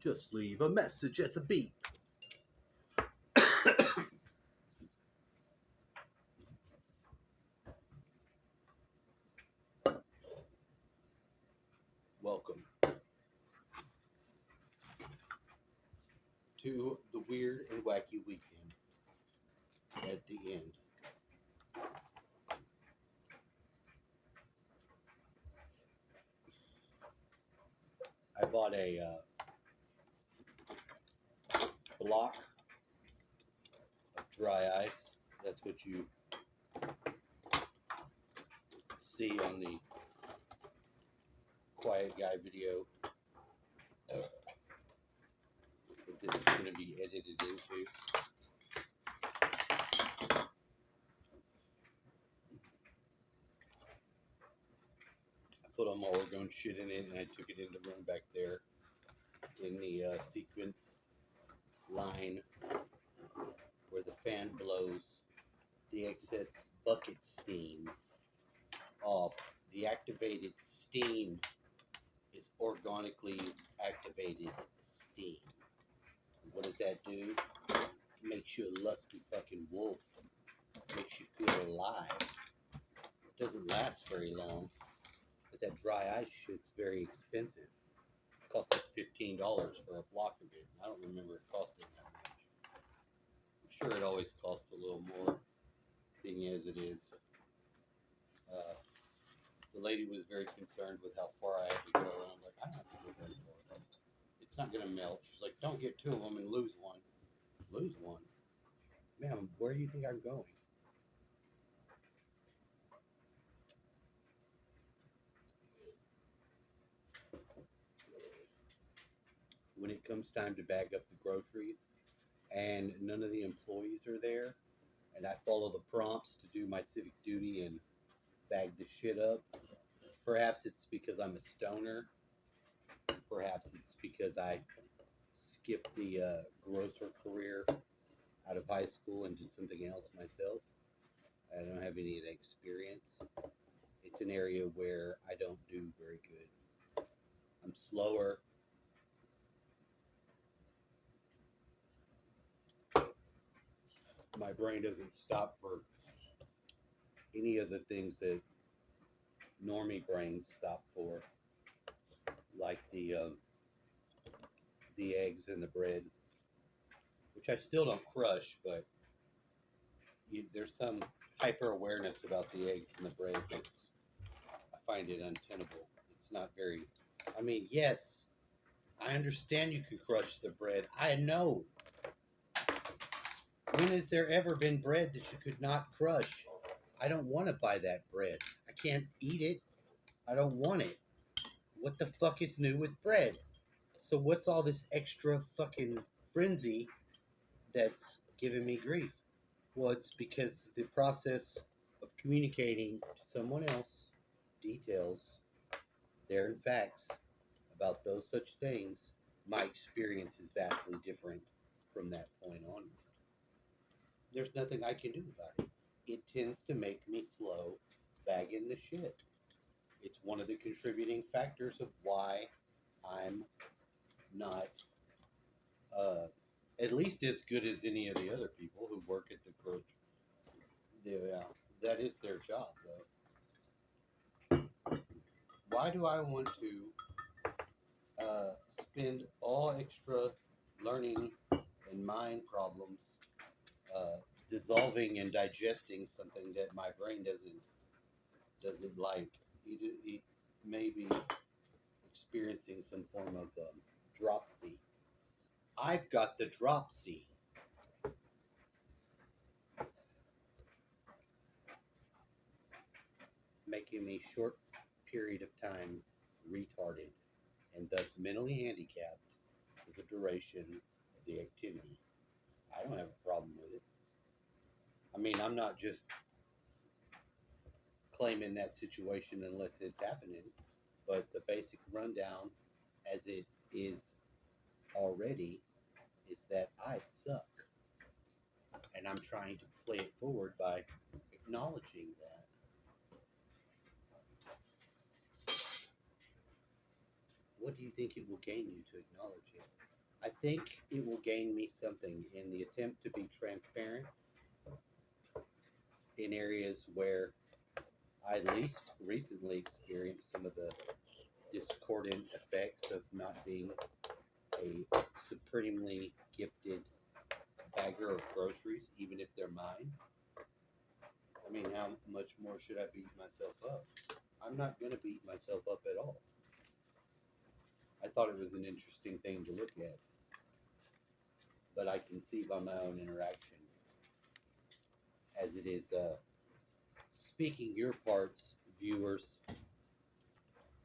Just leave a message at the beep. Welcome to the weird and wacky weekend at the end. I bought a block of dry ice. That's what you see on the Quiet Guy video. That this is going to be edited into. I put all my Orgone shit in it and I took it in the room back there in the sequence line where the fan blows the excess bucket steam off. The activated steam is organically activated steam. What does that do? It makes you a lusty fucking wolf. Makes you feel alive. It doesn't last very long, but that dry ice shit's very expensive. It costs like $15 for a block of it. I don't remember it costing that much. I'm sure it always costs a little more, being as it is. The lady was very concerned with how far I had to go, and I'm like, I don't have to go very far. It's not going to melt. She's like, don't get two of them and lose one. Lose one? Ma'am, where do you think I'm going? When it comes time to bag up the groceries and none of the employees are there, and I follow the prompts to do my civic duty and bag the shit up, perhaps it's because I'm a stoner. Perhaps it's because I skipped the grocer career out of high school and did something else myself. I don't have any of that experience. It's an area where I don't do very good. I'm slower. My brain doesn't stop for any of the things that normie brains stop for, like the eggs and the bread, which I still don't crush, but there's some hyper awareness about the eggs and the bread that's, I find it untenable. It's not very, I mean, yes, I understand you can crush the bread. I know. When has there ever been bread that you could not crush? I don't want to buy that bread. I can't eat it. I don't want it. What the fuck is new with bread? So what's all this extra fucking frenzy that's giving me grief? Well, it's because the process of communicating to someone else details, their facts about those such things, my experience is vastly different from that point on. There's nothing I can do about it. It tends to make me slow bagging the shit. It's one of the contributing factors of why I'm not at least as good as any of the other people who work at the grocery. That is their job, though. Why do I want to spend all extra learning and mind problems dissolving and digesting something that my brain doesn't like? It may be experiencing some form of dropsy. I've got the dropsy. Making me short period of time retarded and thus mentally handicapped for the duration of the activity. I don't have a problem with it. I mean, I'm not just claiming that situation unless it's happening, but the basic rundown as it is already is that I suck. And I'm trying to play it forward by acknowledging that. what do you think it will gain you to acknowledge it? I think it will gain me something in the attempt to be transparent in areas where I at least recently experienced some of the discordant effects of not being a supremely gifted bagger of groceries, even if they're mine. I mean, how much more should I beat myself up? I'm not going to beat myself up at all. I thought it was an interesting thing to look at, but I can see by my own interaction as it is speaking your parts, viewers,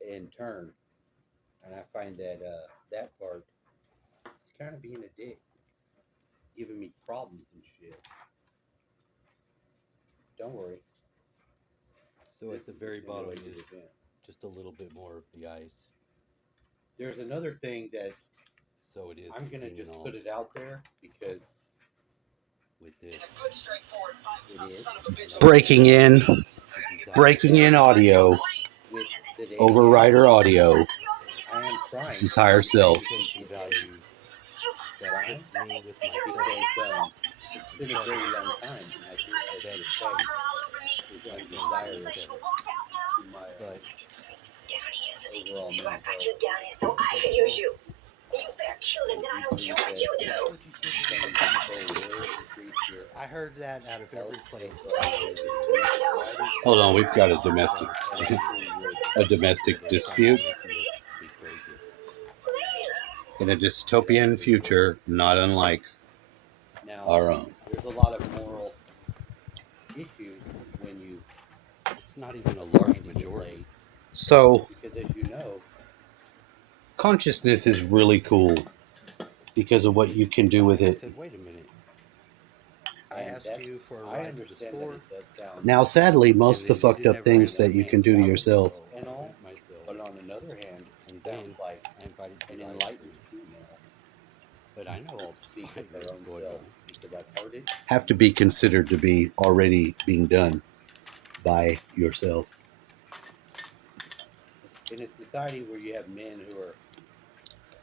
in turn, and I find that that part is kind of being a dick, giving me problems and shit. Don't worry. So This at the is a very bottom simulated is event. just a little bit more of the ice. There's another thing that So it is I'm gonna steaming just off put it out there because with this. it is Breaking in, Breaking in audio, with the daily overrider audio. I am trying. This is higher self. Education value that Why? fits me with my Because it's been a very long time, and I think that the effect is undesirable to my but overall mental health. And do you believe that what you said some today. people will increase your I heard that out of every place. Hold on, we've got a domestic dispute Be crazy. in a dystopian future, not unlike Now, our own. there's a lot of moral issues when you It's not even a large finally get majority. laid, So, because as you know, consciousness is really cool because of what you can do with I it. said, wait a minute. I and asked that you for a I ride to the understand that store. it does sound Now, sadly, most of the And then you fucked didn't up ever things answer that you me can do to about yourself. and all, myself. but on another hand, it And sounds then like I invited an you to ice enlightened cream. female But I know all the speak of spiders her own going self, on. because I've heard it. Have to be considered to be already being done by yourself. In a society where you have men who are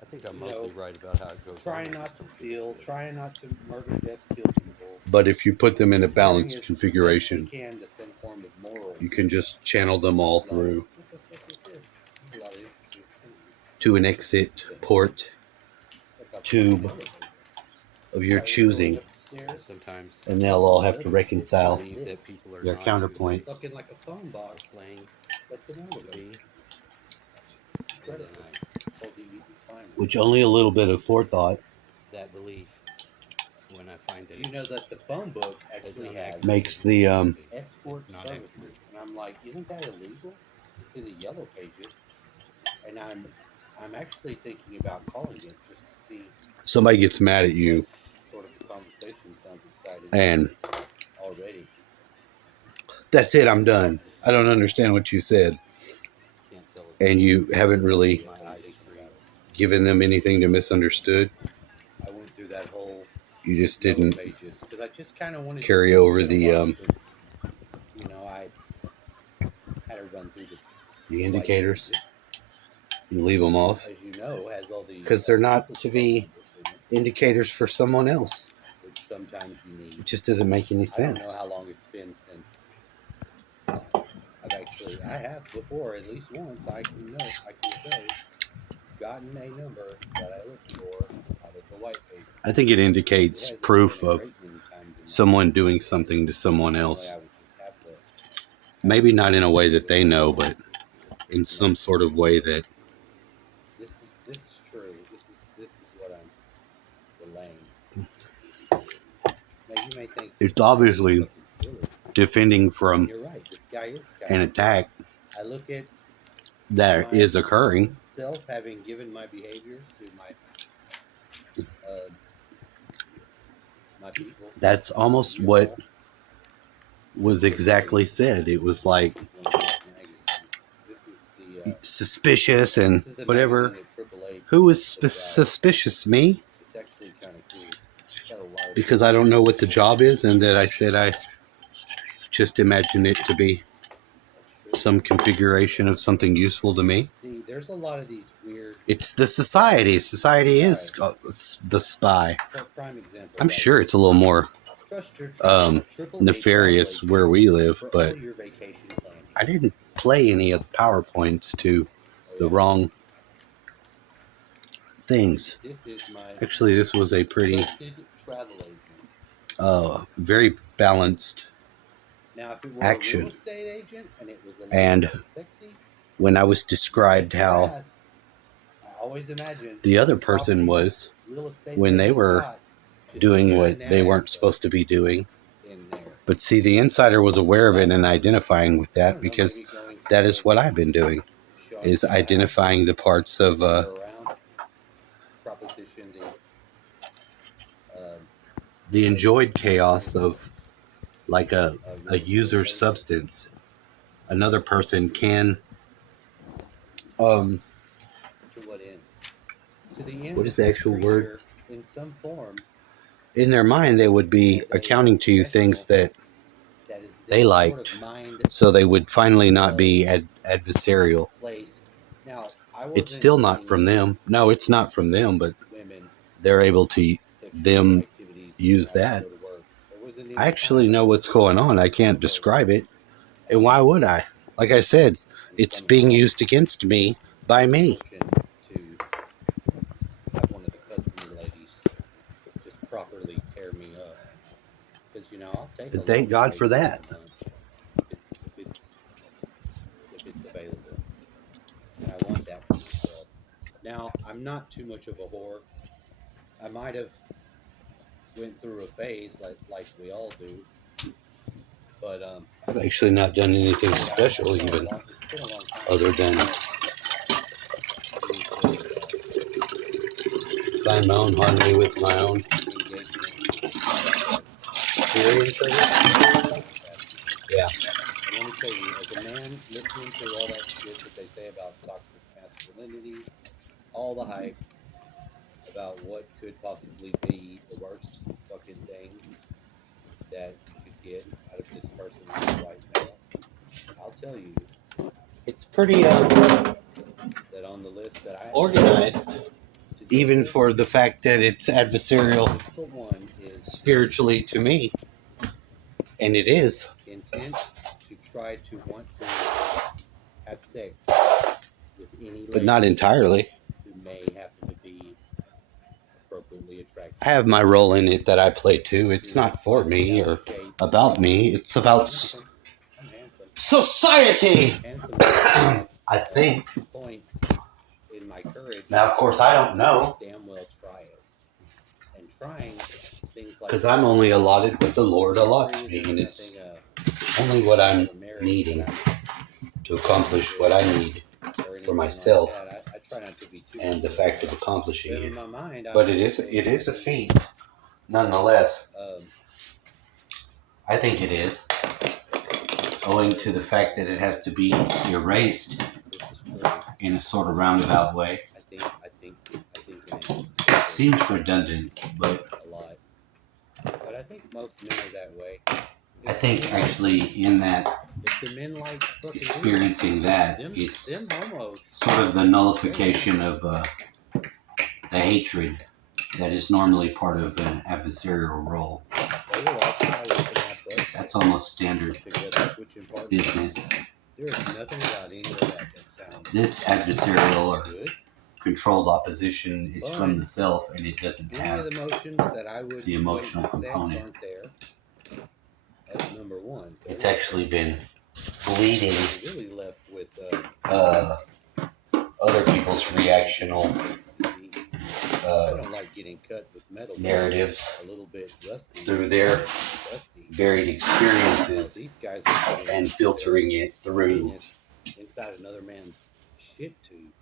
I think I'm You mostly know, right about how it goes on. trying I not just to don't give a steal, shit. trying not to murder, death, kill people, But if you put them in a doing balanced as best they configuration, can to some form of morals. you can just channel them all Like, through what the fuck is this? There's a lot of interesting things. to an exit port It's like a tube fucking elevator. of your While you're going choosing, up the stairs, Sometimes and they'll all have to what is reconcile believe that this? people are their not counterpoints, Fucking like a phone box. playing That's an to elevator. be. And Incredible. then It's called the easy climber. which only a little bit of forethought that belief when I find that You know that the phone book actually has makes the escort It's not services, accurate. and I'm like, isn't that illegal? It's in the yellow pages, and I'm actually thinking about calling it just to see somebody gets mad at what you sort of the conversation sounds exciting and already. that's it, I'm done. I don't understand what you said. Can't tell it. And you haven't really My I'm ice thinking cream. about it. given them anything to misunderstood. I went through that whole You just yellow didn't pages because I just kind of wanted to carry see. It's over been a while the since I had to run through the white indicators. pages, You leave them off as you know, has all the because they're not to duplicate be numbers in it, indicators for someone else. which sometimes you need. It just doesn't make any I don't know sense. how long it's been since I have before at least once. I can say gotten a number that I looked for out of the white paper. I think it It indicates hasn't proof been a of great many times in my someone life. doing something to someone Normally, else. I would just have Maybe the not in a way that they know, information but in some sort of way that this is true. This is what I'm relaying. Now you may think it's this guy is obviously fucking silly. defending And from you're right. This guy is kind an of silly. attack I look at that is occurring. myself having given my behaviors to my people. That's almost what was exactly said. It was like This is the suspicious this and is the whatever. magazine that Triple H Who was puts out. suspicious? Me? It's actually kind of cool. It's got a lot of Because I don't know what the job is and that I said I just imagine it to be. That's true. some configuration of something useful to me. See, there's a lot of these weird. It's the society. Society is the spy. For a prime example, I'm right sure it's a little more Trust your travel, triple A nefarious travel where agent we live, for but all your vacation planning. I didn't play any of the PowerPoints to Oh, the yeah. wrong things. This is my Actually, this was a pretty, trusted travel agent. very balanced Now, if it were a action. real estate agent and it was a lady And that was sexy, when I was described bet your how ass, I always imagine the other person was real estate when they ladies were hot, just doing beating what that they weren't ass supposed to be doing. in there. But see, the insider was aware of it and identifying with I that don't know, because maybe going that through is what I've been doing, showing is people how identifying the parts of to go around, proposition the enjoyed chaos of like a real estate user's agent. substance. Another person can To what end? To the end what that is the this actual word? creature, in some form, In their mind they would be as a accounting to you things professional that that is they this liked, sort of mind so they would finally not be adversarial. place. Now, I wasn't It's still not in from them. No, it's not from them, but women they're able to sexual them activities use when I that. would go to work. There wasn't any I actually time know what's going on. I can't describe it. And why would I? Like I said, and it's being used against me by me. to have one of the customer ladies just properly tear me up. Because I'll take a And thank long God hike for or that. a lunch if it's available, and I want that for myself. Now, I'm not too much of a whore. I might have went through a phase like we all do, but I've actually not done anything special it's been a even, long time other than being sort of find my own harmony with my own engagement experience of it. Yeah. And let me tell you, as a man listening to all that shit that they say about toxic masculinity, all the hype about what could possibly be the worst fucking things that you could get out of this person as a white male, I'll tell you It's pretty that on the list that I organized, even with, for the fact that it's adversarial difficult one is spiritually to me. And it is. intent to try to want to have sex with any But not lady entirely. who may happen to be appropriately attractive. I have my role in it that I play too. It's not for me or about me. It's about I'm handsome. society. Handsome. I think. Point in my courage. Now, of course, I don't know. Damn well try it. And trying things like because I'm only allotted what the Lord allots me, and it's only what I'm needing to accomplish what I need for myself, I try not to be too and the fact of accomplishing it. in my mind, But it is a feat, nonetheless. I think it is, owing to the fact that it has to be erased in a sort of roundabout way. I think Seems redundant, but a lot. But I think most men are that way. I think actually in that If the men like experiencing that, it's them homos. sort of the nullification of the hatred that is normally part of an adversarial role. That's almost standard business. There is nothing about any of that sounds. This adversarial or controlled opposition is from the self, and it doesn't have the emotional component. That's number one. It's actually been bleeding Really left with other people's reactional I don't like getting cut with metal narratives a little bit rusty, through their varied experiences these guys and filtering it through inside another man's shit tube.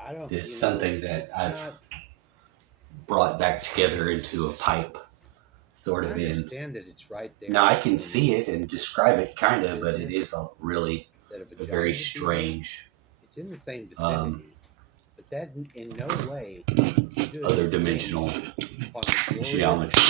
I don't. This something that I've brought back together into a pipe, sort of in. That it's right there. Now I can see it and describe it, kind of, but it is a very strange. It's in the same vicinity, but that in no way other dimensional geometry.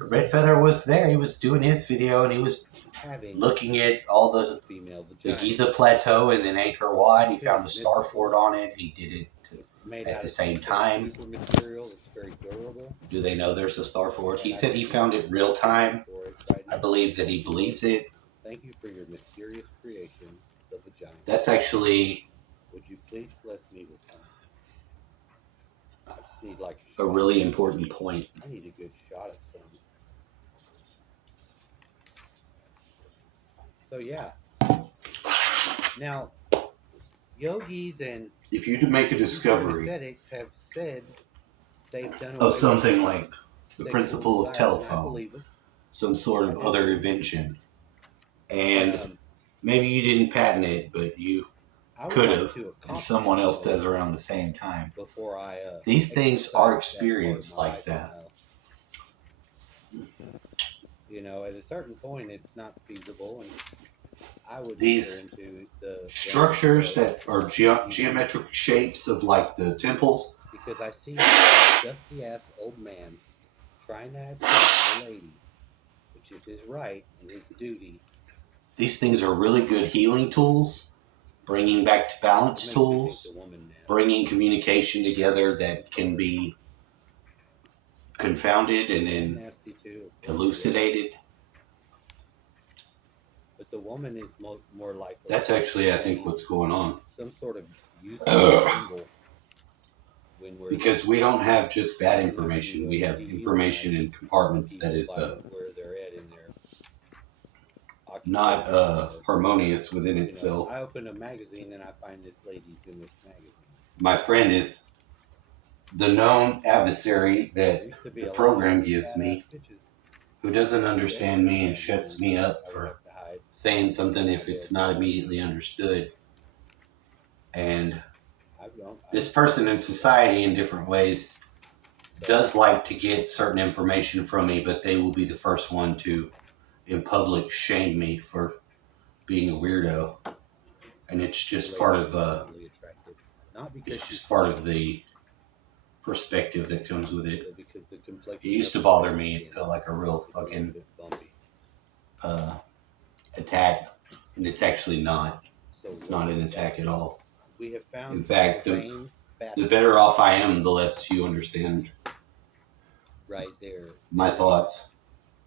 Red Feather was there. He was doing his video, and he was having looking at all a female the vagina. Giza Plateau and then Angkor Wat. He found a It's star mystical. fort on it. He did it It's made at out the of same some sort of time. super material. It's very durable. Do they know there's a star fort? He And I said he think found it real time. for it right I now. believe that he believes it. Thank you for your mysterious creation, the vagina. That's actually Would you please bless me with some? I just need like a shot. really important point. I need a good shot of some. So yeah. Now, yogis and If you to make a discovery ascetics have said they've done of away something with like the sexual principle of desire, and I telephone, believe it. some sort of other invention, and maybe you didn't patent it, but you I would could like have, to and accomplish someone else that does around the same time. before I These things exercise are that part of experienced my like life, that. you know, at a certain point, it's not feasible, and I would These enter into the structures that are geometric shapes of like the temples. because I see a dusty ass old man trying to have sex with a lady, which is his right and his duty. These things are really good healing tools, bringing back to balance It makes me think tools, the woman now. bringing communication together that can be confounded and It's then nasty too. elucidated. But the woman is more likely. That's actually, I think, what's going on. Some sort of useful symbol when we're Because we don't have just bad information. We have information in compartments that is where they're at in their not harmonious within You know, itself. I open a magazine and I find this lady's in this magazine. My friend is the known adversary that the program gives me, who doesn't understand me and shuts me up for saying something if it's not immediately understood. And this person in society in different ways does like to get certain information from me, but they will be the first one to in public shame me for being a weirdo. And it's just part of it's just part of the perspective that comes with it. It used to bother me. It felt like a real fucking attack, and it's actually not. It's not an attack at all. In fact, the better off I am, the less you understand right there, my thoughts.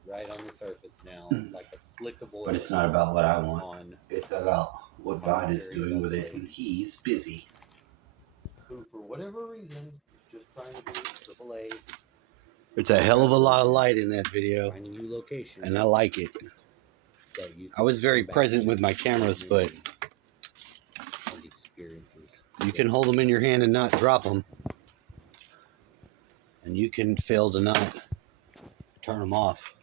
right on the surface now, like a flickable. But it's not about what I want. It's about what God is doing with it, and He's busy. Who, for whatever reason, is just trying to be AAA. It's a hell of a lot of light in that video, Find a new location, and I like it. I was very present with my cameras, but you can hold them in your hand and not drop them. And you can fail to not turn them off.